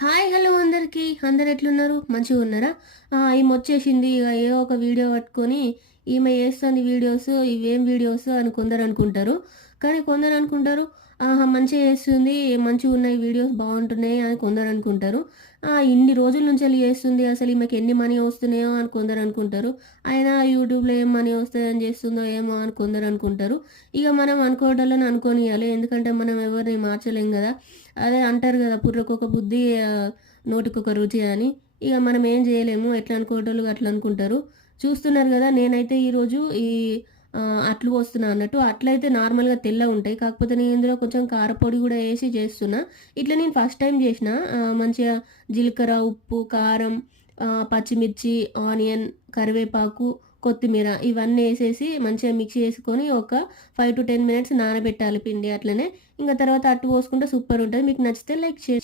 Hi hello అందరికీ అందరు ఎట్లున్నారు మంచిగా ఉన్నారా? ఈమె వచ్చేసింది ఇక ఏదో ఒక వీడియో పట్టుకొని ఈమె చేస్తుంది వీడియోస్ ఇవేం వీడియోస్ అని కొందరు అనుకుంటారు. కానీ కొందరు అనుకుంటారు ఆహా మంచిగా చేస్తుంది, మంచిగా ఉన్నాయి వీడియోస్ బాగుంటున్నాయి అని కొందరు అనుకుంటారు. ఇన్ని రోజుల నుంచి వెళ్ళి చేస్తుంది అసలు ఈమెకి ఎన్ని మనీ వస్తున్నాయో అని కొందరు అనుకుంటారు. అయినా యూట్యూబ్లో ఏం మనీ వస్తుందని చేస్తుందో ఏమో అని కొందరు అనుకుంటారు. ఇక మనం అనుకోవడాలని అనుకోనియాలి, ఎందుకంటే మనం ఎవరిని మార్చలేం కదా. అదే అంటారు కదా, పుర్రకొక బుద్ధి నోటికొక రుచి అని. ఇక మనం ఏం చేయలేము, ఎట్లా అనుకోవటోళ్ళు అట్లా అనుకుంటారు. చూస్తున్నారు కదా, నేనైతే ఈరోజు అట్లు పోస్తున్నా అన్నట్టు. అట్లయితే నార్మల్గా తెల్ల ఉంటాయి, కాకపోతే నేను ఇందులో కొంచెం కారపొడి కూడా వేసి చేస్తున్నా. ఇట్లా నేను ఫస్ట్ టైం చేసిన. మంచిగా జీలకర్ర, ఉప్పు, కారం, పచ్చిమిర్చి, ఆనియన్, కరివేపాకు, కొత్తిమీర ఇవన్నీ వేసేసి మంచిగా మిక్స్ చేసుకొని ఒక 5 to 10 మినిట్స్ నానబెట్టాలి పిండి అట్లనే. ఇంకా తర్వాత అట్టు పోసుకుంటే సూపర్ ఉంటుంది. మీకు నచ్చితే లైక్ చేయండి.